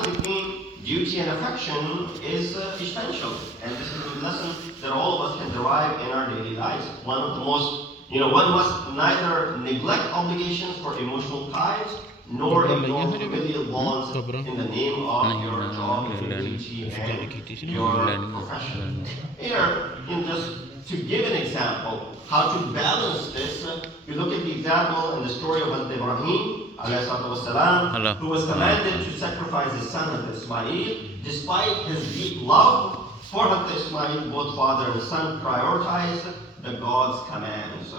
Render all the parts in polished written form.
between duty and affection is essential, and this is a lesson that all of us can derive in our daily lives. One of the most, one must neither neglect obligations for emotional ties nor ignore familial bonds in the name of your job, your duty, and your profession. Here, just to give an example, how to balance this, you look at the example in the story of Ibrahim, والسلام, who was commanded to sacrifice his son Ismail, despite his deep love for Ismail, both father and son prioritized the God's commands.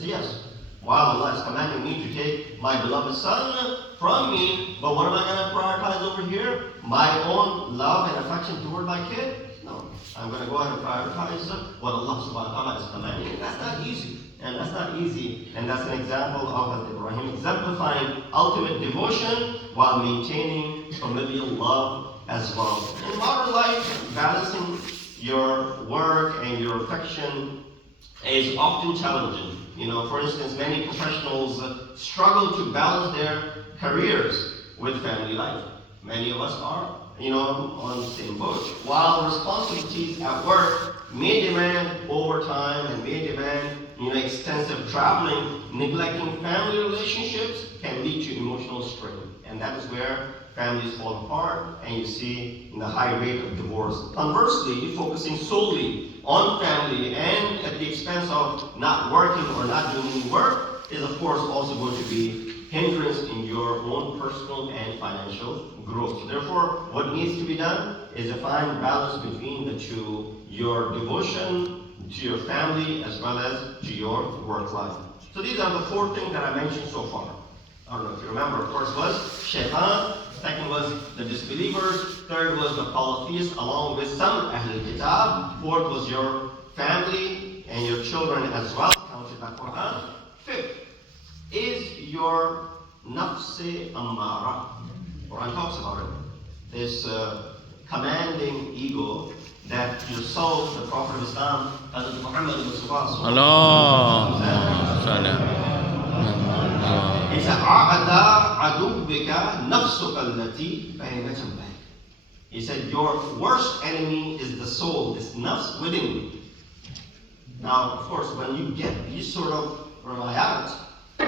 Yes, while Allah is commanding me to take my beloved son from me, but what am I going to prioritize over here? My own love and affection toward my kid? No, I'm going to go ahead and prioritize what Allah subhanahu wa ta'ala is commanding. That's not easy. And that's not easy. And that's an example of Ibrahim exemplifying ultimate devotion while maintaining familial love as well. In modern life, balancing your work and your affection is often challenging. For instance, many professionals struggle to balance their careers with family life. Many of us are, on the same boat. While responsibilities at work may demand overtime and may demand extensive traveling, neglecting family relationships can lead to emotional strain. And that is where families fall apart and you see the high rate of divorce. Conversely, focusing solely on family and at the expense of not working or not doing any work is of course also going to be hindrance in your own personal and financial growth. Therefore, what needs to be done is to find balance between the two, your devotion to your family as well as to your work life. So these are the four things that I mentioned so far. I don't know if you remember. First was shaitan, second was the disbelievers, third was the polytheists along with some Ahl-e-Kitab, fourth was your family and your children as well, counted by Quran. Fifth is your nafs-e ammara. Quran talks about it. This commanding ego that your soul, the Prophet of Islam, Hazrat Muhammad Allah. He said, he said, your worst enemy is the soul, this nafs within you. Now, of course, when you get these sort of riwayat,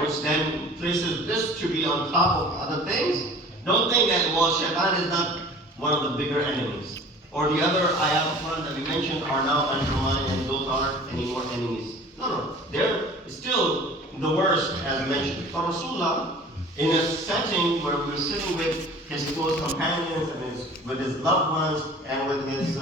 which then places this to be on top of other things, don't think that, shaitan is not one of the bigger enemies. Or the other ayat that we mentioned are now undermined and those aren't any more enemies. No. They're still the worst as mentioned. But Rasulullah, in a setting where we were sitting with his close companions and with his loved ones and with his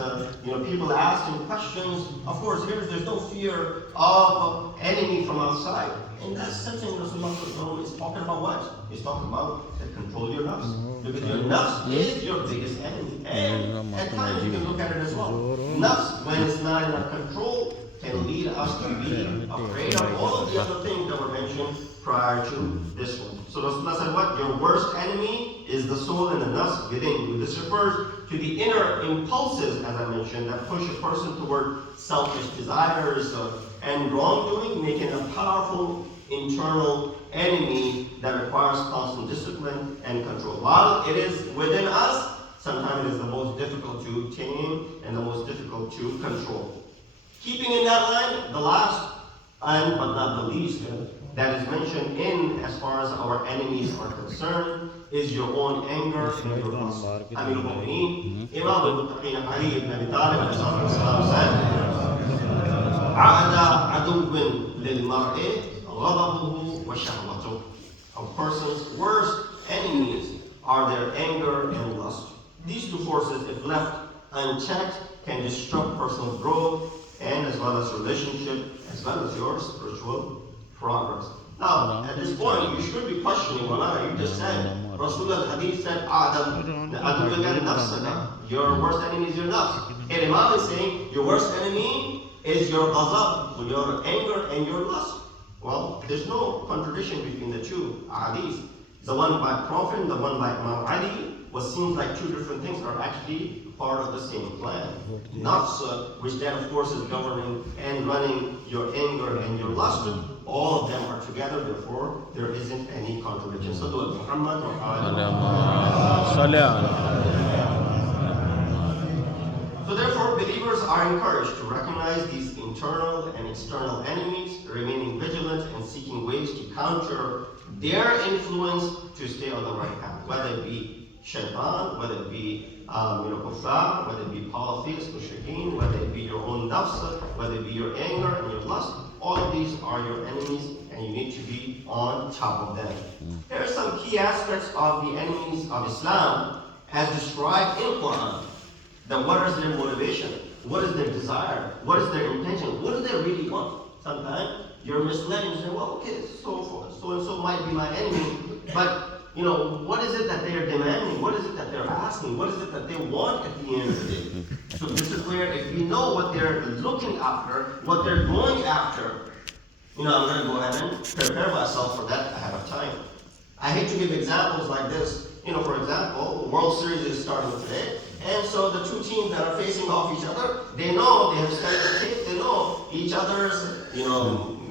people asking questions, of course there's no fear of enemy from outside. In that setting, Rasulullah is talking about what? He's talking about control your nafs. Because your nafs is your biggest enemy. And at times you can look at it as well. Nafs, when it's not in our control, can lead us to be afraid of all of the other things that were mentioned prior to this one. So Rasulullah said what? Your worst enemy is the soul and the nafs within you. This refers to the inner impulses, as I mentioned, that push a person toward selfish desires and wrongdoing, making a powerful internal enemy that requires constant discipline and control. While it is within us, sometimes it is the most difficult to tame and the most difficult to control. Keeping in that line, the last and but not the least that is mentioned in as far as our enemies are concerned is your own anger and your lust. Amir al-Mu'mineen, Imam al-Muttaqeen Ali ibn Abi Talib said, "A'ada aduwwin lil-mar'i ghadabuhu wa shahwatuhu." A person's worst enemies are their anger and lust. These two forces, if left unchecked, can disrupt personal growth and as well as relationship, as well as your spiritual progress. Now, at this point, you should be questioning, Molana, you just said, Rasulullah hadith said, your worst enemy is your nafs. And Imam is saying, your worst enemy is your ghazab, your anger and your lust. Well, there's no contradiction between the two hadiths. The one by Prophet and the one by Imam Ali, what seems like two different things are actually part of the same plan. Nafs, which then of course is governing and running your anger and your lust, all of them are together, therefore there isn't any contradiction. So do it, Muhammad or So therefore, believers are encouraged to recognize these internal and external enemies, remaining vigilant and seeking ways to counter their influence to stay on the right path, whether it be shaitan, whether it be kuffar, whether it be polytheists, mushrikeen, whether it be your own nafs, whether it be your anger and your lust. All of these are your enemies, and you need to be on top of them. There are some key aspects of the enemies of Islam as described in Quran. Then what is their motivation? What is their desire? What is their intention? What do they really want? Sometimes you're misled and you say, well, okay, so and so might be my enemy, but what is it that they are demanding? What is it that they're asking? What is it that they want at the end of the day? So this is where if we know what they're looking after, what they're going after, I'm going to go ahead and prepare myself for that ahead of time. I hate to give examples like this. For example, the World Series is starting today, and so the two teams that are facing off each other, they know, they have studied the tape, they know each other's,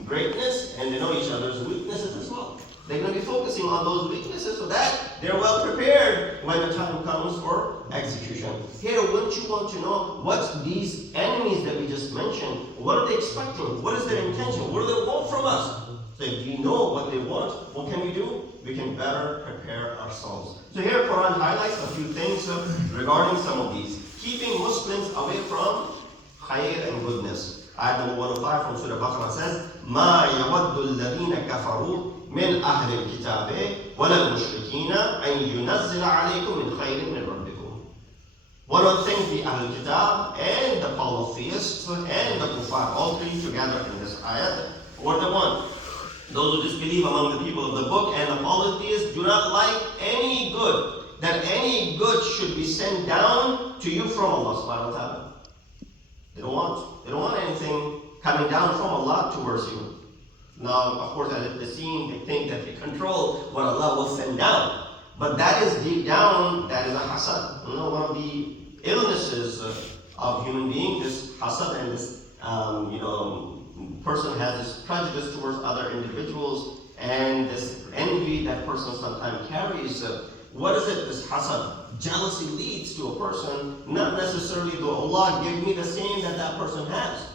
greatness, and they know each other's weaknesses as well. They're going to be focusing on those weaknesses so that they're well prepared when the time comes for execution. Here, wouldn't you want to know what these enemies that we just mentioned, what are they expecting? What is their intention? What do they want from us? So if you know what they want, what can we do? We can better prepare ourselves. So here Quran highlights a few things regarding some of these. Keeping Muslims away from khair and goodness. Ayat number 105 from Surah Baqarah says, مَا يَوَدُّ الَّذِينَ كَفَرُوا مِنْ أَهْلِ الْكِتَابِ وَلَا الْمُشْرِكِينَ أَنْ يُنَزِّلَ عَلَيْكُمْ مِنْ خَيْرٍ مِنْ رَبِّكُمْ. One of the things the Ahl-e-Kitab and the polytheists and the kuffar, all three together in this ayat, were the one. Those who disbelieve among the people of the book and the polytheists do not like any good, that any good should be sent down to you from Allah subhanahu wa ta'ala. They don't want anything coming down from Allah towards you. Now, of course, as they seem, they think that they control what Allah will send down. But that is deep down, that is a hasad. One of the illnesses of human being, this hasad and this, person has this prejudice towards other individuals and this envy that person sometimes carries. What is it, this hasad? Jealousy leads to a person, not necessarily though Allah give me the same that that person has.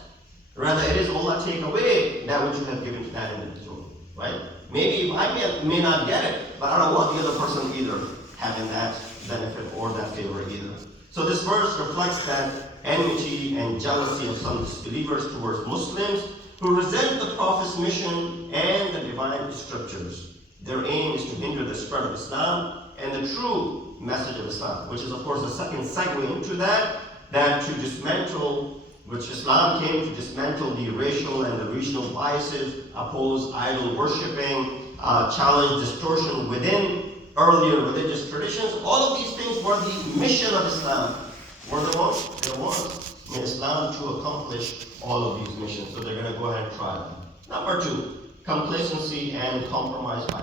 Rather, it is Allah take away that which you have given to that individual, right? Maybe I may not get it, but I don't want the other person either having that benefit or that favor either. So this verse reflects that enmity and jealousy of some disbelievers towards Muslims who resent the Prophet's mission and the divine scriptures. Their aim is to hinder the spread of Islam and the true message of Islam, which is of course the second segue into that to dismantle, which Islam came to dismantle the racial and the regional biases, oppose idol worshipping, challenge distortion within earlier religious traditions. All of these things were the mission of Islam. Were the ones? They want in Islam to accomplish all of these missions. So they're going to go ahead and try them. Number 2, complacency and compromise by